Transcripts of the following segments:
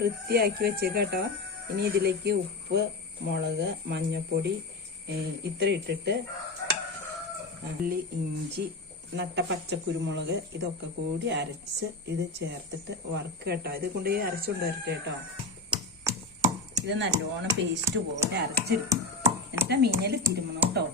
വൃത്തിയാക്കി വെച്ചേട്ടോ. ഇനി ഇതിലേക്ക് ഉപ്പ്, മുളക്, മഞ്ഞൾപ്പൊടി ഇത്ര ഇട്ടിട്ട് ഉള്ളി, ഇഞ്ചി, നട്ട പച്ചക്കുരുമുളക് ഇതൊക്കെ കൂടി അരച്ച് ഇത് ചേർത്തിട്ട് വറുക്കുക കേട്ടോ. ഇത് കൊണ്ട് അരച്ചുകൊണ്ട് വരട്ടെ കേട്ടോ. ഇത് നല്ലോണം പേസ്റ്റ് പോലെ അരച്ചെടുക്കും. എന്നിട്ട് മീനിൽ തിരുമണം കേട്ടോ.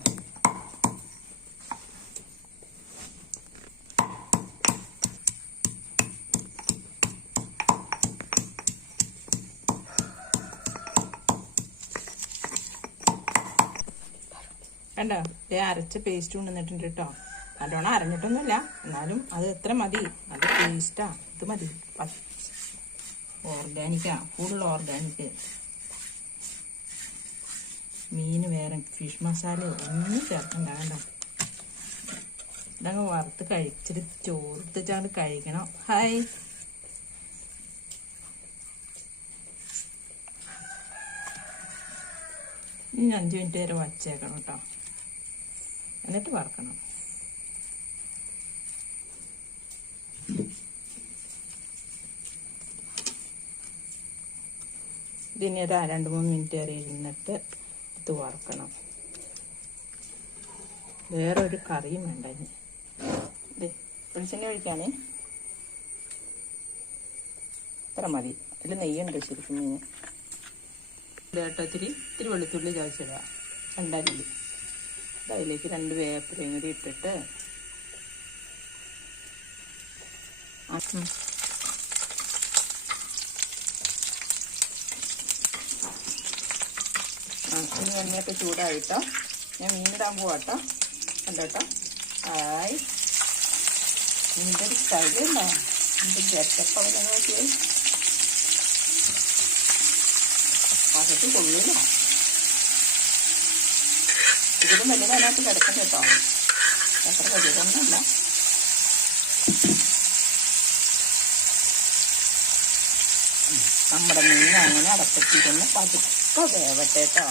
കണ്ടോ, അരച്ച പേസ്റ്റ് കൊണ്ടുവന്നിട്ടുണ്ട് കേട്ടോ. നല്ലോണം അരഞ്ഞിട്ടൊന്നുമില്ല, എന്നാലും അത് എത്ര മതി. അത് പേസ്റ്റാ, ഇത് മതി. ഓർഗാനിക്കാ, ഫുൾ ഓർഗാനിക്. മീന് വേറെ ഫിഷ് മസാല ഒന്നും ചേർക്കണ്ട. കണ്ടോ, ഇതങ്ങ് വറുത്ത് കഴിച്ചിട്ട് ചോർത്തിച്ചാണ്ട് കഴിക്കണം. ഹായ്, ഇനി 5 മിനിറ്റ് വരെ വച്ചേക്കണം കേട്ടോ. എന്നിട്ട് വറക്കണം. ഇതിനി ഒരു 2-3 മിനിറ്റ് വരെ ഇരുന്നിട്ട് ഇത് വറക്കണം. വേറൊരു കറിയും വേണ്ട. ഇനി ഇത് വെളിച്ചെണ്ണ ഒഴിക്കാനേ ഇത്ര മതി. ഇതിൽ നെയ്യുണ്ട് ശരിക്കും മീൻ. കേട്ടോ, ഇത്തിരി വെളുത്തുള്ളി ചതച്ചിടുക, 2 അല്ലി. അതിലേക്ക് 2 വേപ്പിലയും കൂടി ഇട്ടിട്ട് ഇനി എണ്ണയൊക്കെ ചൂടായിട്ടോ. ഞാൻ മീനിടാൻ പോവാട്ടോ. കണ്ടോട്ടോ. ഹായ്, മീൻ്റെ ഒരു സ്റ്റൈലുണ്ടോ? മീൻ്റെ ജെറ്റപ്പ് അവിടെ നോക്കിയേ. പാകത്ത് കൊള്ളൂല. ഇതിലും വലിയ അതിനകത്ത് കിടക്കും കേട്ടോ. അത്ര വലിയതൊന്നുമല്ല. നമ്മുടെ മീൻ അങ്ങനെ അടപ്പത്തിരുന്ന് പതുക്കെ വേവട്ടെ കേട്ടോ.